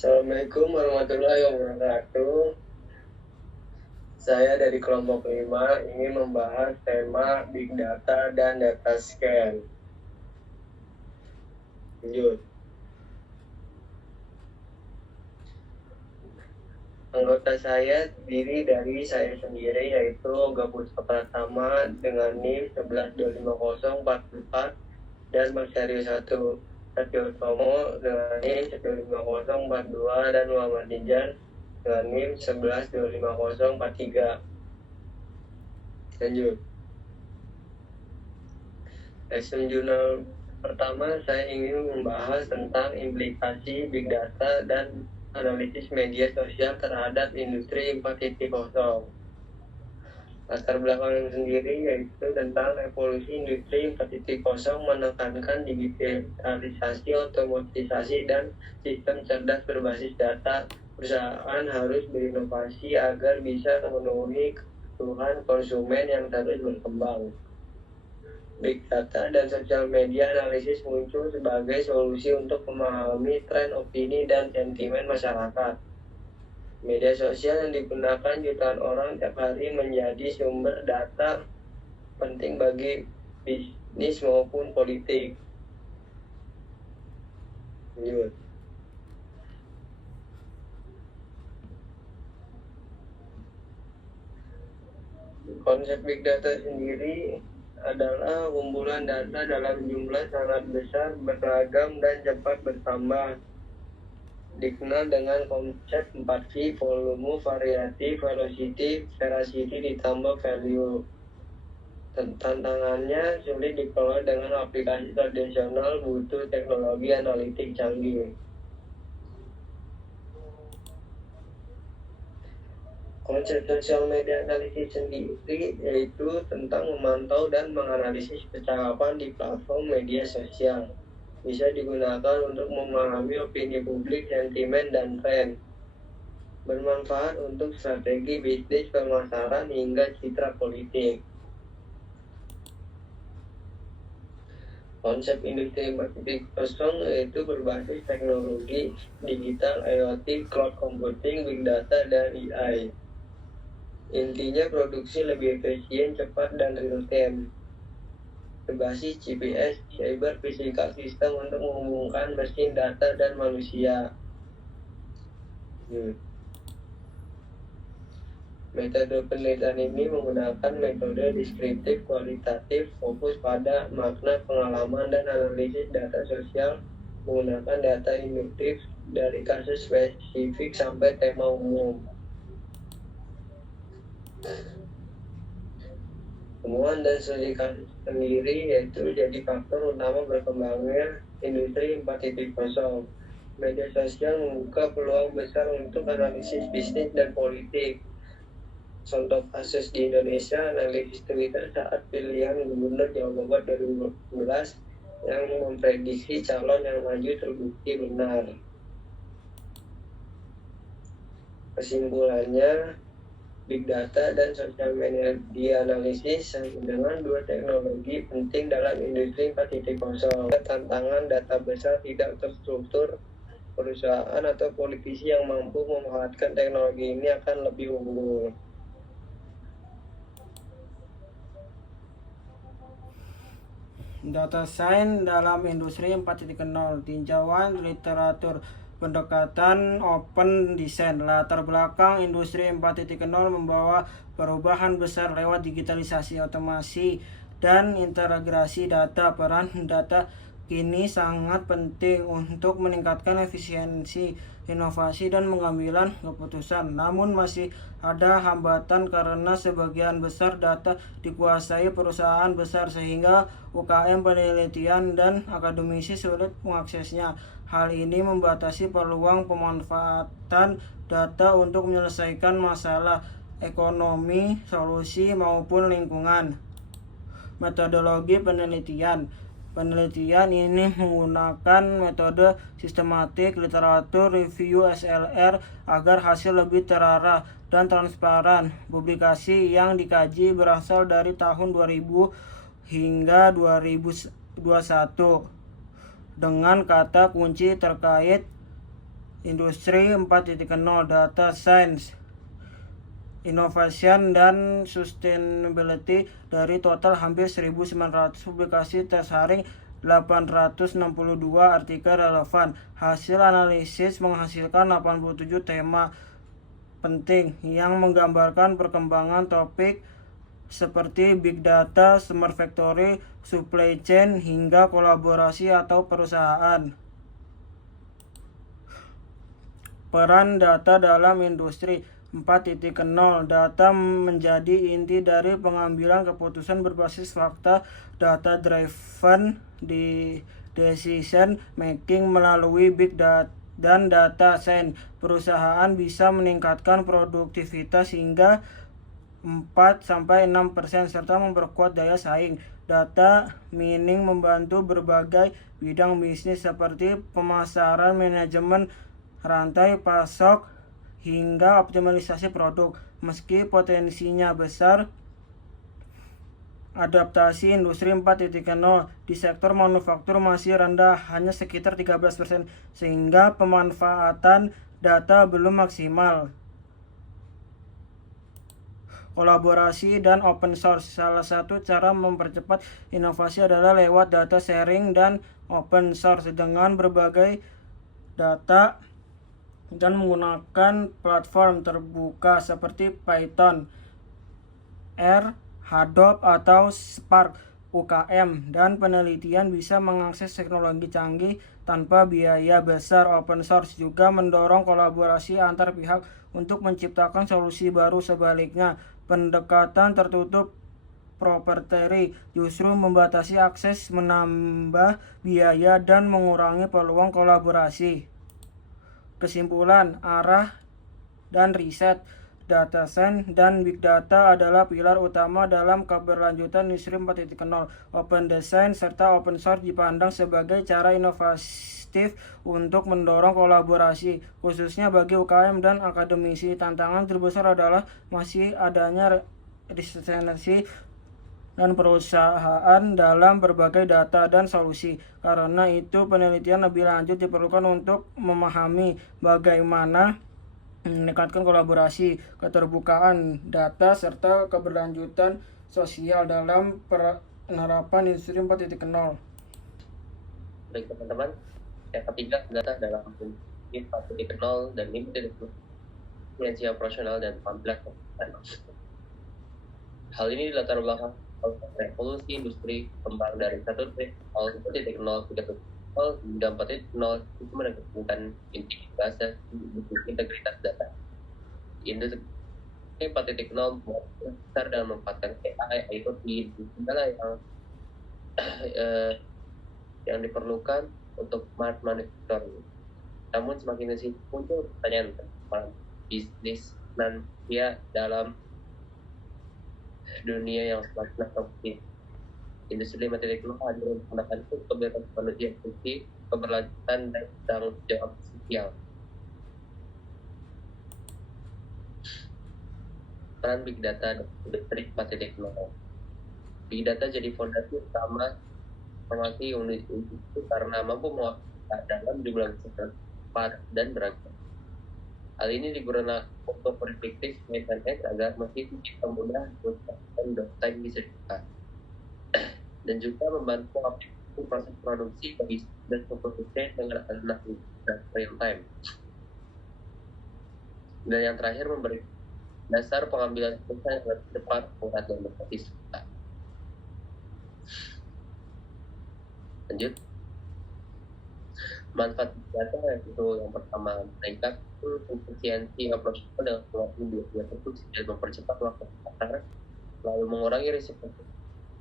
Assalamualaikum warahmatullahi wabarakatuh. Saya dari kelompok 5 ingin membahas tema Big Data dan Data Scan. Lanjut. Anggota saya terdiri dari saya sendiri, yaitu Gabus Pratama dengan NIM 112504 dan Mas Aryo 1 Satyo Tomo dengan NIM 15042 dan Muhammad Dijan dengan NIM 112503. Lanjut. Lesson jurnal pertama, saya ingin membahas tentang implikasi Big Data dan analisis media sosial terhadap industri 4.0. Latar belakang sendiri yaitu tentang evolusi industri 4.0 menekankan digitalisasi, otomatisasi, dan sistem cerdas berbasis data. Perusahaan harus berinovasi agar bisa memenuhi kebutuhan konsumen yang terus berkembang. Big Data dan Sosial Media Analisis muncul sebagai solusi untuk memahami tren, opini, dan sentimen masyarakat. Media sosial yang digunakan jutaan orang tiap hari menjadi sumber data penting bagi bisnis maupun politik. Lanjut. Konsep Big Data sendiri adalah kumpulan data dalam jumlah sangat besar, beragam, dan cepat bertambah. Dikenal dengan konsep 4V, volume, variety, velocity, veracity ditambah value. Tantangannya sulit dikelola dengan aplikasi tradisional, butuh teknologi analitik canggih. Konsep sosial media analisis sendiri yaitu tentang memantau dan menganalisis percakapan di platform media sosial. Bisa digunakan untuk memahami opini publik, sentimen, dan tren. Bermanfaat untuk strategi bisnis, pemasaran, hingga citra politik. Konsep industri 4.0 yaitu berbasis teknologi digital, IoT, cloud computing, big data, dan AI. Intinya produksi lebih efisien, cepat, dan real-time. Berbasis GPS, cyber physical system untuk menghubungkan mesin, data, dan manusia. Metode penelitian ini menggunakan metode deskriptif kualitatif, fokus pada makna, pengalaman, dan analisis data sosial menggunakan data induktif dari kasus spesifik sampai tema umum. Temuan dan studi kasus sendiri yaitu jadi faktor utama berkembangnya industri 4.0. Media sosial membuka peluang besar untuk analisis bisnis dan politik. Contoh kasus di Indonesia, analisis Twitter saat pilihan gubernur Jawa Barat 2012 yang memprediksi calon yang maju terbukti benar. Kesimpulannya, Big Data dan Sosial Media Analisis dengan dua teknologi penting dalam industri 4.0. Tantangan data besar tidak terstruktur, perusahaan atau politisi yang mampu memanfaatkan teknologi ini akan lebih unggul. Data Science dalam industri 4.0, tinjauan literatur, pendekatan open design. Latar belakang industri 4.0 membawa perubahan besar lewat digitalisasi, otomasi, dan integrasi data. Peran data kini sangat penting untuk meningkatkan efisiensi, inovasi, dan pengambilan keputusan. Namun masih ada hambatan karena sebagian besar data dikuasai perusahaan besar sehingga UKM, penelitian, dan akademisi sulit mengaksesnya. Hal ini membatasi peluang pemanfaatan data untuk menyelesaikan masalah ekonomi, solusi, maupun lingkungan. Metodologi penelitian. Penelitian ini menggunakan metode sistematik, literatur review, SLR agar hasil lebih terarah dan transparan. Publikasi yang dikaji berasal dari tahun 2000 hingga 2021 dengan kata kunci terkait Industri 4.0 Data Science, Innovation dan Sustainability. Dari total hampir 1.900 publikasi tersaring 862 artikel relevan. Hasil analisis menghasilkan 87 tema penting yang menggambarkan perkembangan topik seperti big data, smart factory, supply chain, hingga kolaborasi atau perusahaan. Peran data dalam industri 4.0. Data menjadi inti dari pengambilan keputusan berbasis fakta. Data driven decision making melalui big data dan data science. Perusahaan bisa meningkatkan produktivitas hingga 4-6% serta memperkuat daya saing. Data mining membantu berbagai bidang bisnis seperti pemasaran, manajemen rantai pasok, hingga optimalisasi produk. Meski potensinya besar, adaptasi industri 4.0 di sektor manufaktur masih rendah, hanya sekitar 13%, sehingga pemanfaatan data belum maksimal. Kolaborasi dan open source. Salah satu cara mempercepat inovasi adalah lewat data sharing dan open source dengan berbagai data dan menggunakan platform terbuka seperti Python, R, Hadoop, atau Spark. UKM dan penelitian bisa mengakses teknologi canggih tanpa biaya besar. Open source juga mendorong kolaborasi antar pihak untuk menciptakan solusi baru. Sebaliknya, pendekatan tertutup proprietary justru membatasi akses, menambah biaya, dan mengurangi peluang kolaborasi. Kesimpulan, arah dan riset. Data science dan big data adalah pilar utama dalam keberlanjutan industri 4.0. Open design serta open source dipandang sebagai cara inovatif untuk mendorong kolaborasi, khususnya bagi UKM dan akademisi. Tantangan terbesar adalah masih adanya resistensi dan perusahaan dalam berbagai data dan solusi. Karena itu, penelitian lebih lanjut diperlukan untuk memahami bagaimana meningkatkan kolaborasi, keterbukaan data, serta keberlanjutan sosial dalam penerapan industri 4.0. Baik teman-teman, yang ketiga, data dalam industri 4.0 dan limited finansial operasional dan kompleks. Hal ini dilatar belakang revolusi industri kembang dari 1.0 ke 3.0 hingga 4.0 itu menegakkan integritas data. Industri 4.0 besar dalam memanfaatkan AI, IoT, segala yang diperlukan untuk smart manufacturing. Namun semakin kesini muncul pertanyaan tentang bisnis manusia dalam dunia yang semakin kompetitif. Industri 4.0 hadir menggunakan kebebasan manusia, fungsi, keberlanjutan, dan tanggung jawab sosial. Peran Big Data dan Industri 4.0. Big Data jadi fondasi utama informasi unit itu karena mampu mewakili dalam jumlah besar, cepat, dan beragam. Hal ini digunakan untuk prediktif maintenance agar mesin bisa mudah dan downtime bisa ditekan, dan juga membantu optimalisasi proses produksi bagi dan produsen dengan analisa real time. Dan yang terakhir, memberi dasar pengambilan keputusan yang lebih cepat, akurat, dan berbasis data. Lanjut, manfaat data yaitu yang pertama, meningkatkan efisiensi operasional dengan mengurangi biaya produksi dan mempercepat waktu pasar, lalu mengurangi risiko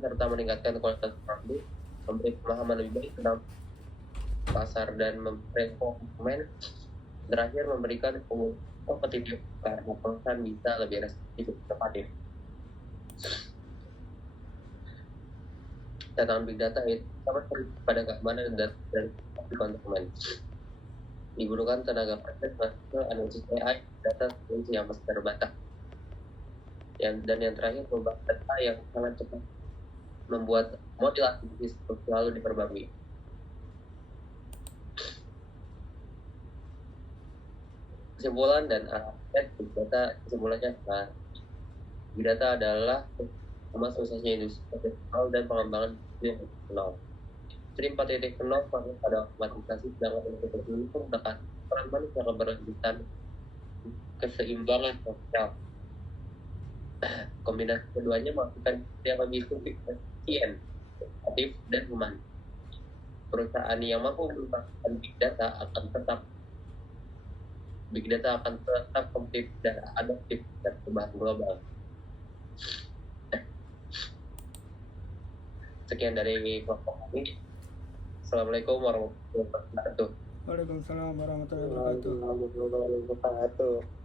serta meningkatkan kualitas produk, memberi pemahaman lebih baik tentang pasar dan memberi konsumen. Terakhir, memberikan kompetitif karena perusahaan bisa lebih resisten inovatif. Tantangan big data itu sama pada keamanan dan konsumen. Dibutuhkan tenaga proses masuk analisis AI, data yang masih terbatas. Dan yang terakhir, membuat data yang sangat cepat, membuat model aktivitas selalu diperbarui. Kesimpulan dan big data, kesimpulannya adalah big data adalah sama suksesnya industri 4.0 dan pengembangan industri 4.0. Industri 4.0 fokus pada otomatisasi, sedangkan industri 4.0 itu menekan peran manusia keberlanjutan keseimbangan sosial. Kombinasi keduanya melakukan yang lebih efisien, efektif, dan human. Perusahaan yang mampu mengembangkan big data akan tetap kompetitif dan adaptif dan perubahan global. Sekian dari kelompok kami. Assalamualaikum warahmatullahi wabarakatuh. Waalaikumsalam warahmatullahi wabarakatuh. Warahmatullahi wabarakatuh.